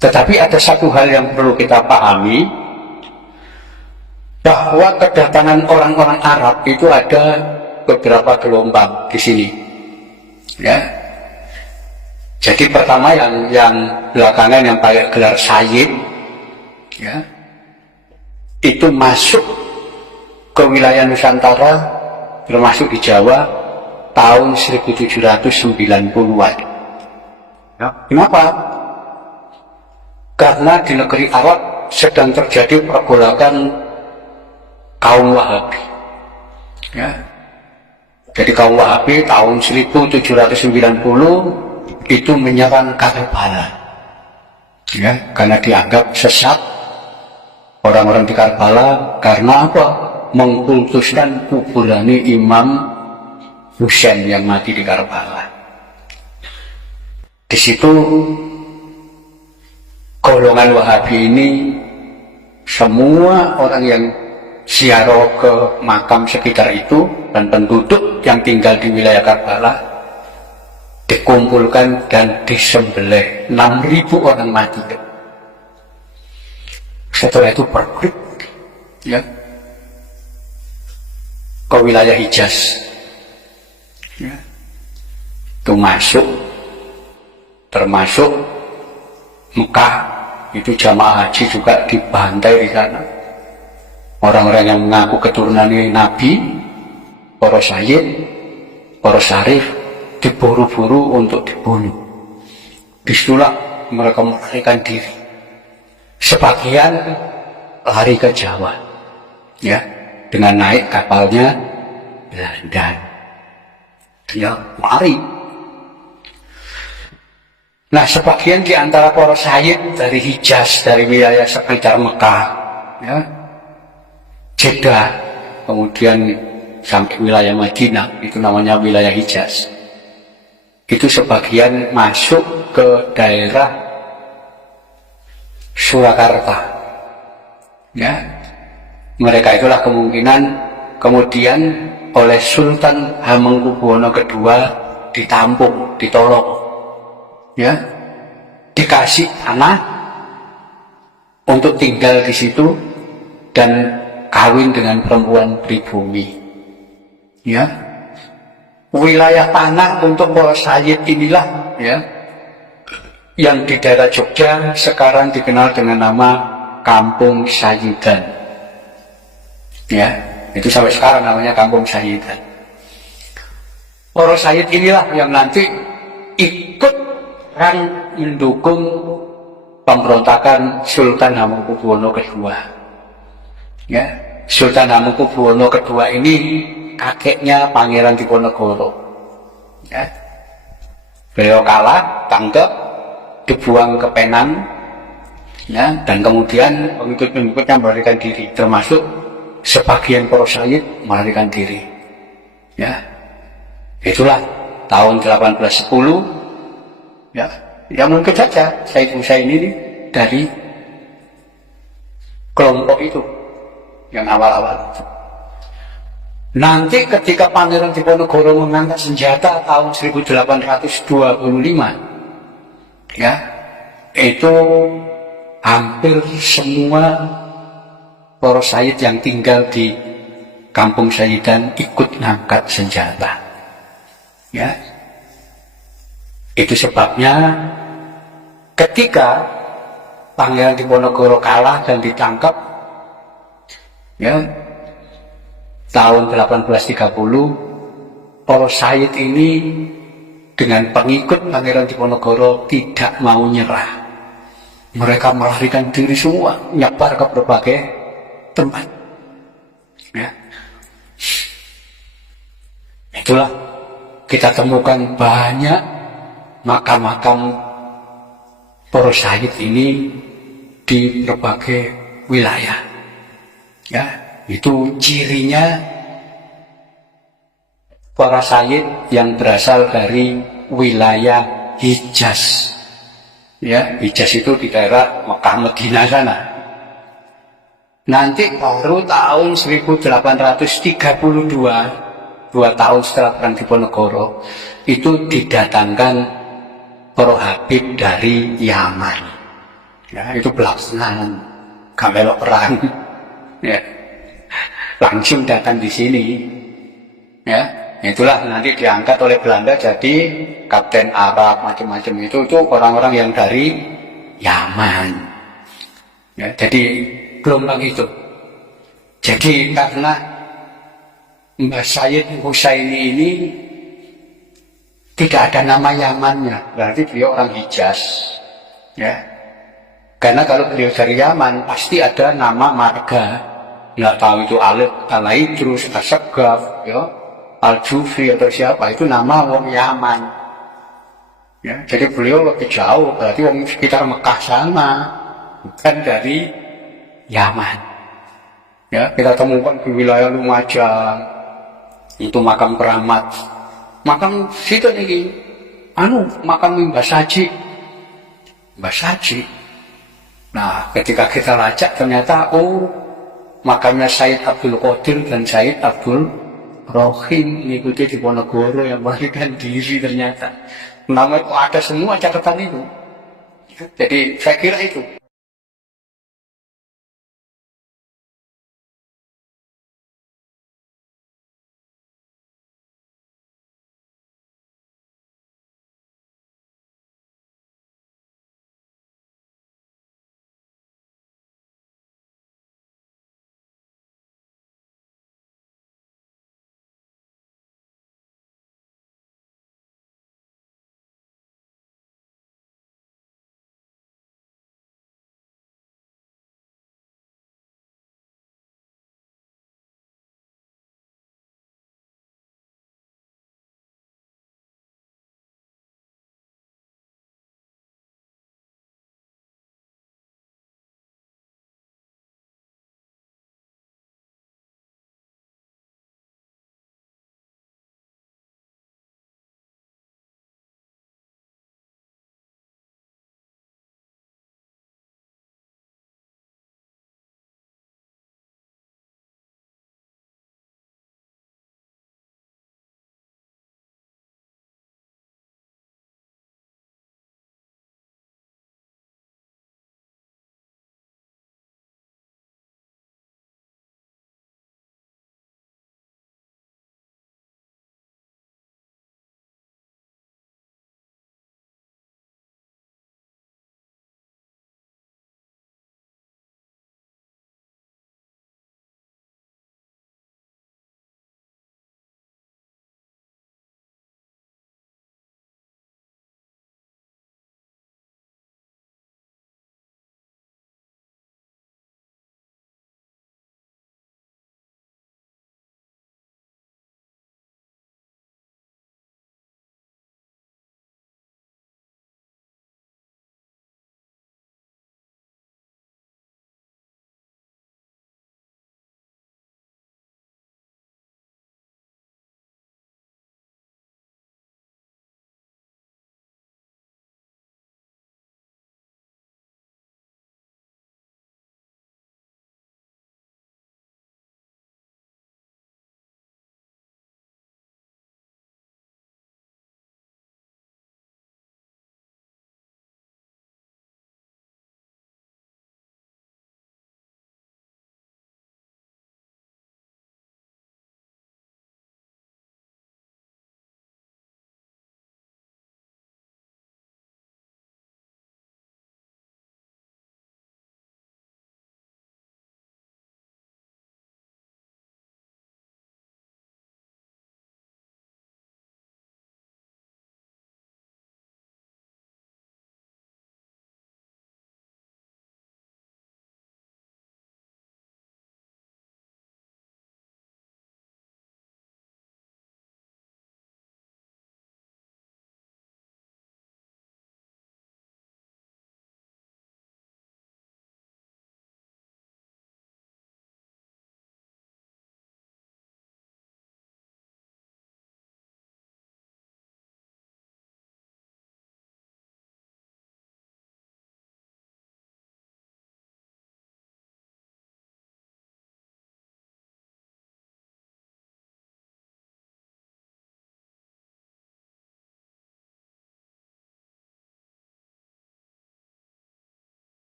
Tetapi ada satu hal yang perlu kita pahami, bahwa kedatangan orang-orang Arab itu ada beberapa gelombang di sini. Ya. Jadi pertama yang belakangan yang pakai gelar Sayyid, ya, itu masuk ke wilayah Nusantara, termasuk di Jawa, tahun 1790-an. Ya. Kenapa? Karena di negeri Arab sedang terjadi pergolakan kaum Wahabi. Ya. Jadi kaum Wahabi tahun 1790 itu menyerang Karbala. Ya, karena dianggap sesat orang-orang di Karbala karena apa? Mengkultuskan kuburan Imam Husain yang mati di Karbala. Di situ golongan Wahabi ini, semua orang yang ziarah ke makam sekitar itu dan penduduk yang tinggal di wilayah Karbala dikumpulkan dan disembelih. 6.000 orang mati. Setelah itu bergerak, ya, ke wilayah Hijaz, ya, itu masuk, termasuk Mekah, itu jamaah haji juga dibantai di sana. Orang-orang yang mengaku keturunan Nabi, para sayyid, para syarif, diburu-buru untuk dibunuh. Disitulah mereka melarikan diri. Sebagian lari ke Jawa, ya, dengan naik kapalnya Belanda. Dia lari. Nah, sebagian di antara para sayyid dari Hijaz, dari wilayah sekitar Mekah, ya, Jeddah, kemudian sampai wilayah Madinah, itu namanya wilayah Hijaz. Itu sebagian masuk ke daerah Surakarta. Ya, mereka itulah kemungkinan kemudian oleh Sultan Hamengkubuwono II ditampung, ditolong, ya, dikasih tanah untuk tinggal di situ dan kawin dengan perempuan pribumi. Ya, wilayah tanah untuk para sayyid inilah, ya, yang di daerah Jogja sekarang dikenal dengan nama Kampung Sayyidan. Ya, itu sampai sekarang namanya Kampung Sayyidan. Para sayyid inilah yang nanti ikut mendukung pemberontakan Sultan Hamengkubuwono II. Ya, Sultan Hamengkubuwono II ini kakeknya Pangeran Diponegoro. Ya, beliau kalah, tangkap, dibuang ke Penang, ya, dan kemudian pengikut-pengikutnya melarikan diri, termasuk sebagian para sayyid melarikan diri. Ya, itulah tahun 1810. Ya mungkin saja Sayyid Husain ini dari kelompok itu yang awal-awal. Nanti ketika Pangeran Diponegoro mengangkat senjata tahun 1825, ya, itu hampir semua para sayyid yang tinggal di Kampung Sayyidan ikut ngangkat senjata. Ya, itu sebabnya ketika Pangeran Diponegoro kalah dan ditangkap, ya, tahun 1830, para sayyid ini dengan pengikut Pangeran Diponegoro tidak mau nyerah. Mereka melarikan diri semua, nyebar ke berbagai tempat. Ya, itulah kita temukan banyak makam-makam para sayyid ini di berbagai wilayah. Ya, itu cirinya para sayyid yang berasal dari wilayah Hijaz. Ya, Hijaz itu di daerah Mekah Madinah sana. Nanti baru tahun 1832, 2 tahun setelah Perang Diponegoro, itu didatangkan para Habib dari Yaman. Ya, itu belakangan melok perang. Ya, langsung datang di sini. Ya, itulah nanti diangkat oleh Belanda jadi kapten Arab macam-macam itu orang-orang yang dari Yaman. Ya, jadi gelombang itu. Jadi karena Mbah Sayyid Husaini ini tidak ada nama Yamannya, berarti beliau orang Hijaz. Ya, karena kalau beliau dari Yaman pasti ada nama marga. Nggak tahu itu Alif, Al-Idrus, As-Saggaf, ya, Al-Jufi atau siapa, itu nama wong Yaman. Ya, jadi beliau lebih jauh, berarti wong sekitar Mekah sana, bukan dari Yaman. Ya, kita temukan di wilayah Lumajang, itu makam keramat. Makam situ nih, makam Mbah Saji. Mbah Saji. Nah, ketika kita lacak ternyata, makamnya Sayyid Abdul Qadir dan Sayyid Abdul Rohim mengikuti di Ponorogo yang melarikan diri ternyata. Nama itu ada semua catatan itu. Jadi saya kira itu.